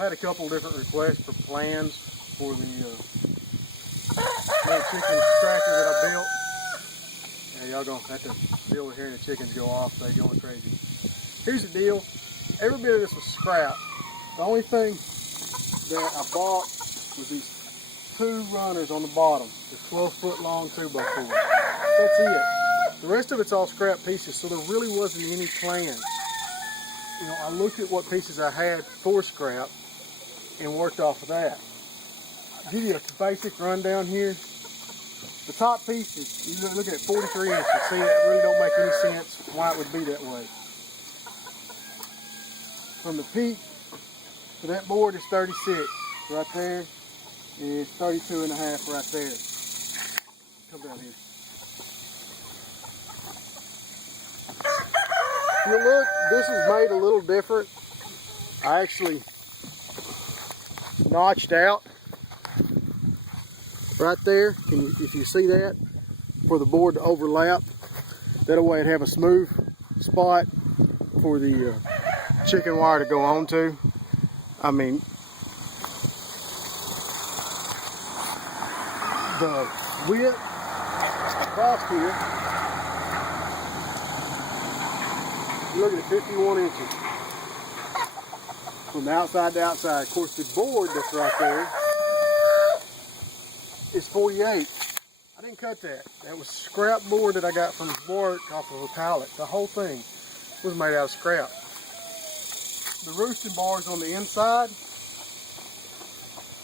had a couple different requests for plans for the little chicken tractor that I built. Yeah, y'all gonna have to deal with hearing the chickens go off. They're going crazy. Here's the deal. Every bit of this was scrap. The only thing that I bought was these 2 runners on the bottom. The 12-foot long 2x4. That's it. The rest of it's all scrap pieces, so there really wasn't any plan. You know, I looked at what pieces I had for scrap and worked off of that. I'll give you a basic rundown here. The top pieces, you look at 43 inches. See, it really don't make any sense why it would be that way. From the peak to that board is 36 right there, and it's 32 and a half right there. Come down here. If you look, this is made a little different. I actually notched out right there. If you see that, for the board to overlap. That way it'd have a smooth spot for the chicken wire to go onto. I mean, the width across here, you're looking at 51 inches from outside to outside. Of course, the board that's right there is 48. I didn't cut that. That was scrap board that I got from work off of a pallet. The whole thing was made out of scrap. The roosting bars on the inside,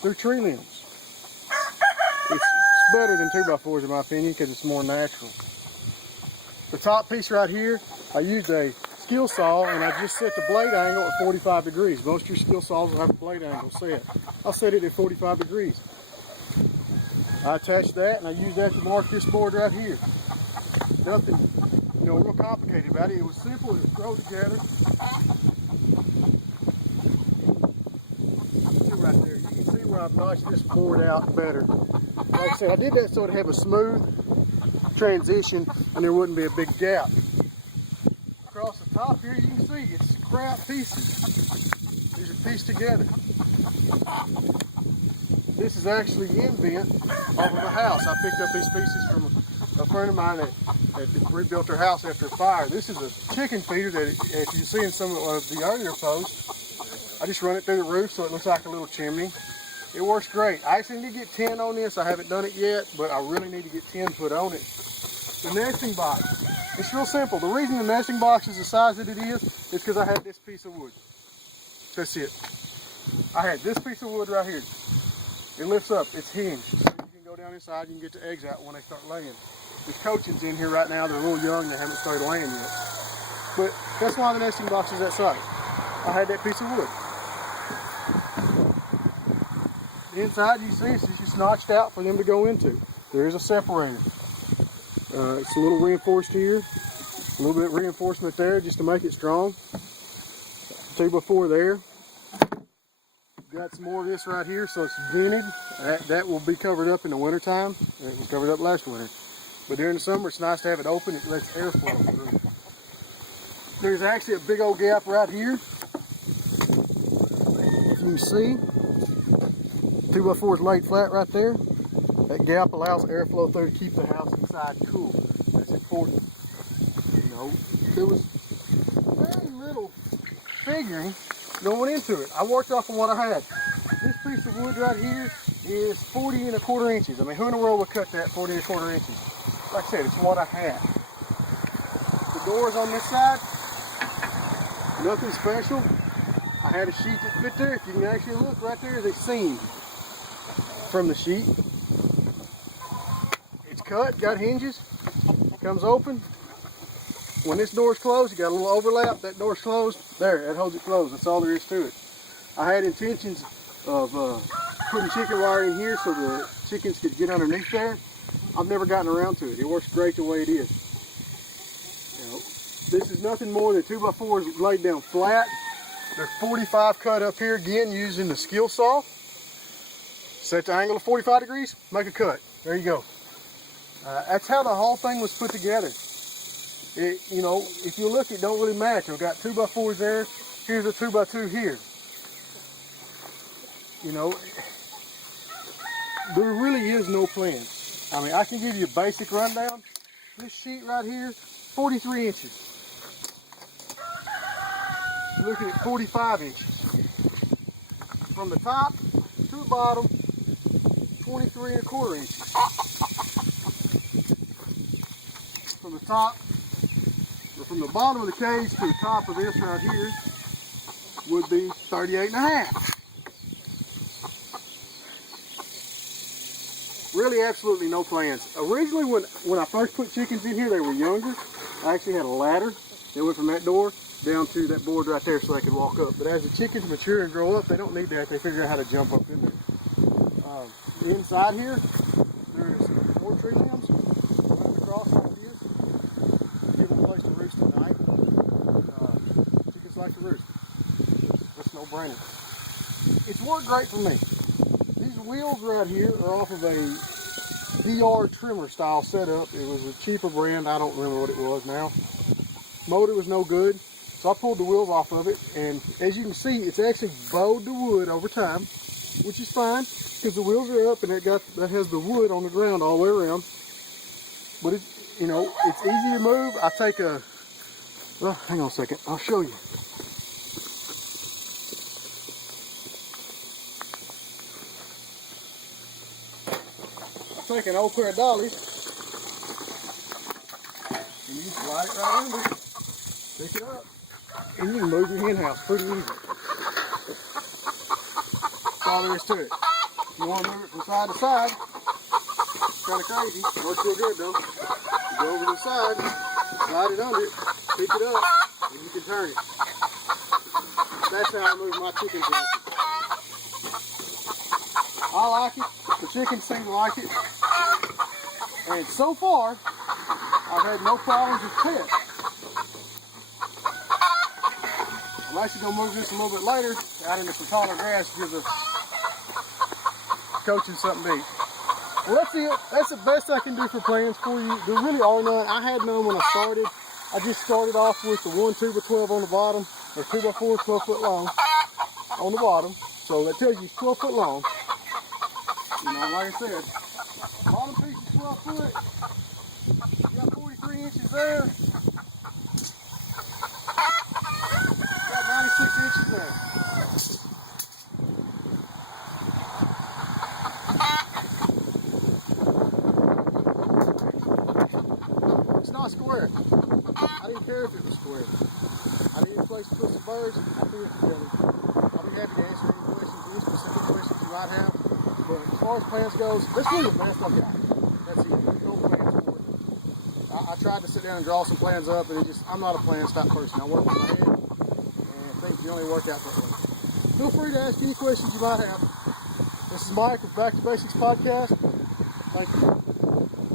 they're tree limbs. It's better than 2x4s in my opinion because it's more natural. The top piece right here, I used a skill saw and I just set the blade angle at 45 degrees. Most of your skill saws will have a blade angle set. I'll set it at 45 degrees. I attached that and I used that to mark this board right here. Nothing, you know, real complicated about it. It was simple to throw together. Right there, you can see where I've notched this board out better. Like I said, I did that so it'd have a smooth transition and there wouldn't be a big gap. Across the top here, you can see it's scrap pieces. These are pieced together. This is actually invent off of a house. I picked up these pieces from a friend of mine that rebuilt their house after a fire. This is a chicken feeder that, if you see in some of the earlier posts, I just run it through the roof so it looks like a little chimney. It works great. I actually need to get 10 on this. I haven't done it yet, but I really need to get 10 put on it. The nesting box. It's real simple. The reason the nesting box is the size that it is because I had this piece of wood. That's it. I had this piece of wood right here. It lifts up. It's hinged. So you can go down inside. You can get the eggs out when they start laying. The coaching's in here right now. They're a little young. They haven't started laying yet. But that's why the nesting box is that size. I had that piece of wood. The inside, you see, it's just notched out for them to go into. There is a separator. It's a little reinforced here. A little bit of reinforcement there just to make it strong. 2x4 there. Got some more of this right here, so it's vented. That will be covered up in the winter time. It was covered up last winter. But during the summer, it's nice to have it open. It lets airflow through. There's actually a big old gap right here. If you can see, 2x4 is laid flat right there. That gap allows airflow through to keep the house inside cool. That's important. You know, there was very little figuring going into it. I worked off of what I had. This piece of wood right here is 40 1/4 inches. I mean, who in the world would cut that 40 1/4 inches? Like I said, it's what I had. The doors on this side, nothing special. I had a sheet that fit there. If you can actually look right there, is a seam from the sheet. It's cut, got hinges, comes open. When this door's closed, you got a little overlap, that door's closed. There, that holds it closed. That's all there is to it. I had intentions of putting chicken wire in here so the chickens could get underneath there. I've never gotten around to it. It works great the way it is. You know, this is nothing more than 2x4s laid down flat. There's 45 cut up here again using the skill saw. Set the angle to 45 degrees, make a cut. There you go. That's how the whole thing was put together. You know, if you look, it don't really match. I've got 2x4s there. Here's a 2x2 here. you know, there really is no plan. I mean, I can give you a basic rundown. This sheet right here, 43 inches. You're looking at 45 inches. From the top to the bottom, 23 1/4 inches. From the top, or from the bottom of the cage to the top of this right here would be 38 1/2. Really absolutely no plans. Originally when I first put chickens in here, they were younger. I actually had a ladder that went from that door down to that board right there so they could walk up. But as the chickens mature and grow up, they don't need that. They figure out how to jump up in there. Inside here, there's 4 tree limbs running across like this. Give them a place to roost at night. Chickens like to roost. That's no brainer. It's worked great for me. These wheels right here are off of a VR trimmer style setup. It was a cheaper brand. I don't remember what it was now. Motor was no good. So I pulled the wheels off of it, and as you can see, it's actually bowed the wood over time, which is fine because the wheels are up and that has the wood on the ground all the way around. But it's easy to move. I take hang on a second, I'll show you. I take an old pair of dollies and you slide it right under, pick it up. And you can move your hen house pretty easy. That's all there is to it. If you want to move it from side to side, it's kind of crazy. Works real good though. You go over to the side, slide it under, pick it up, and you can turn it. That's how I move my chicken houses. I like it. The chickens seem to like it. And so far, I've had no problems with pets. I'm actually going to move this a little bit later out into some taller grass to give the coaching something to eat. Well, that's it. That's the best I can do for plans for you. There really are none. I had none when I started. I just started off with the 1 2x12 on the bottom, or 2x4 12 foot long on the bottom. So that tells you it's 12 foot long. You know, like I said, bottom piece is 12 foot. You got 43 inches there. 96 inches there. It's not square. I didn't care if it was square. I needed a place to put some birds. I threw it together. I'll be happy to answer any questions, any specific questions you might have. But as far as plans goes, that's really the best I've got. That's it. There's no plans for it. I tried to sit down and draw some plans up, and I'm not a plan stop person. I work with my head. Things generally work out that way. Feel free to ask any questions you might have. This is Mike with Back to Basics Podcast. Thank you.